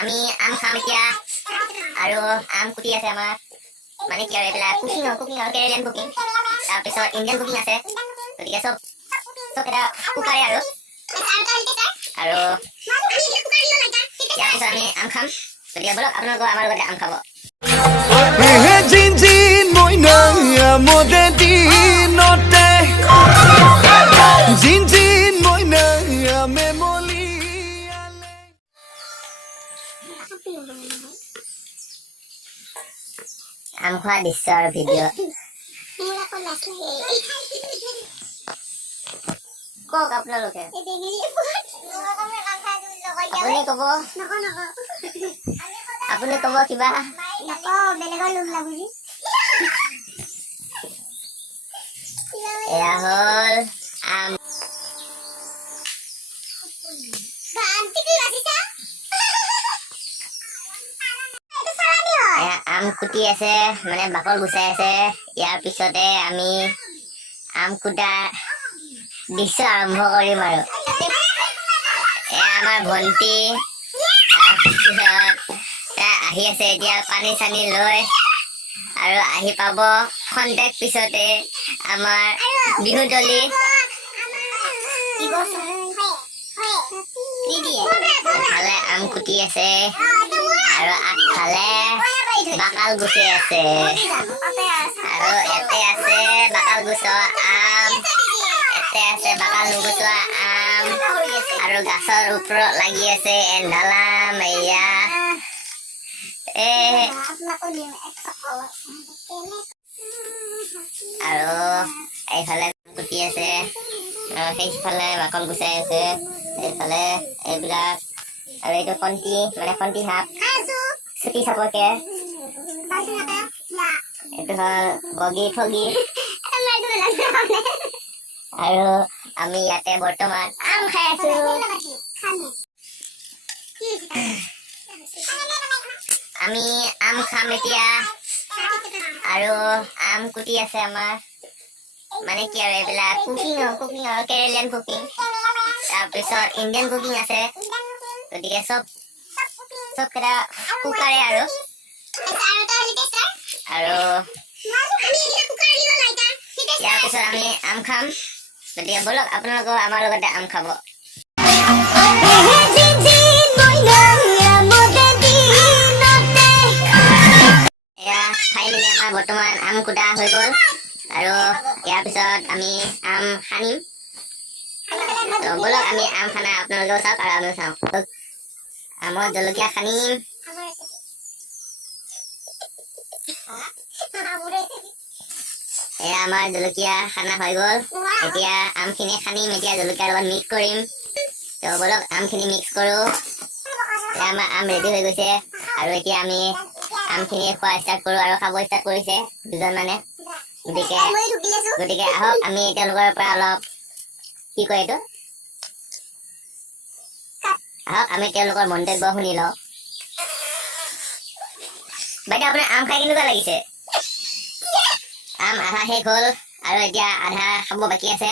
আমি আম খাম এতিয়া আৰু আম কুটি আছে আমাৰ মানে কি আৰু এইবিলাক কুকিং আৰু কেৰেলিয়ান কুকিং তাৰপিছত ইণ্ডিয়ান কুকিং আছে গতিকে চব এটা কুকাৰে আৰু ইয়াৰ পিছত আমি আম খাম গতিকে বলক আপোনালোকৰ আমাৰ লগতে আম খাব আম খোৱা দৃশ্য আৰু ভিডিঅ' কওক আপোনালোকে আপুনি কব কিবা এয়া হ'ল আম আম কুটি আছে মানে বাকল গুচাই আছে ইয়াৰ পিছতে আমি আম কুটা দৃশ্য আৰম্ভ কৰিম আৰু এয়া আমাৰ ভন্টি আহি আছে এতিয়া পানী চানী লৈ আৰু আহি পাব খন্তেক পিছতে আমাৰ বিহু দলি ইফালে আম কুটি আছে আৰু আগফালে বাকাল গুচি আছে আৰু ইয়াতে আছে বাকাল গুচোৱা আম ইয়াতে আছে বাকাল নুগুচোৱা আম আৰু গাছৰ ওপৰত লাগি আছে এন্ধালাম এয়া আৰু এইফালে কুটি আছে সেইফালে বাকল গুচাই আছে এইফালে এইবিলাক আৰু এইটো খন্তি মানে খন্তি সাপ চুটি চাপকে এইটো হ'ল বগী ঠগী আৰু আমি ইয়াতে বৰ্তমান আম খাই আছো আমি আম খাম এতিয়া আৰু আম কুটি আছে আমাৰ মানে কি আৰু এইবিলাক কুকিং আৰু কেৰেলিয়ান কুকিং তাৰপিছত ইণ্ডিয়ান কুকিং আছে গতিকে চব এটা কুকাৰে আৰু ইয়াৰ পিছত আমি আম খাম গতিকে বলক আপোনালোকৰ আমাৰ লগতে আম খাব এয়া ফাইনেলি আমাৰ বৰ্তমান আম কুটা হৈ গ'ল আৰু ইয়াৰ পিছত আমি আম সানিম বলক আমি আম খানা আপোনালোকেও চাওক আৰু আমিও চাওঁ আমৰ জলকীয়া সানিম এয়া আমাৰ জলকীয়া খানা হৈ গ'ল এতিয়া আমখিনি সানিম এতিয়া জলকীয়াৰ লগত মিক্স কৰিম তো বলক আমখিনি মিক্স কৰোঁ আমাৰ আম ৰেডি হৈ গৈছে আৰু এতিয়া আমি আমখিনি খোৱা ষ্টাৰ্ট কৰোঁ আৰু খাব ষ্টাৰ্ট কৰিছে দুজন মানে গতিকে আহক আমি তেওঁলোকৰ পৰা অলপ কি কয় এইটো আহক আমি তেওঁলোকৰ মন্তব্য শুনি লওঁ বাইদেউ আপোনাৰ আম খাই কেনেকুৱা লাগিছে আম আধা শেষ হ'ল আৰু এতিয়া আধা খাব বাকী আছে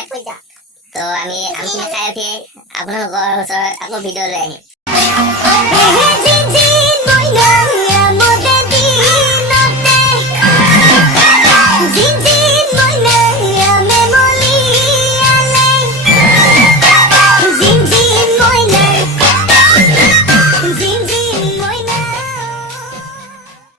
তো আমি আমখিনি খাই উঠি আপোনালোকৰ ওচৰত আকৌ ভিডিঅ' লৈ আহিম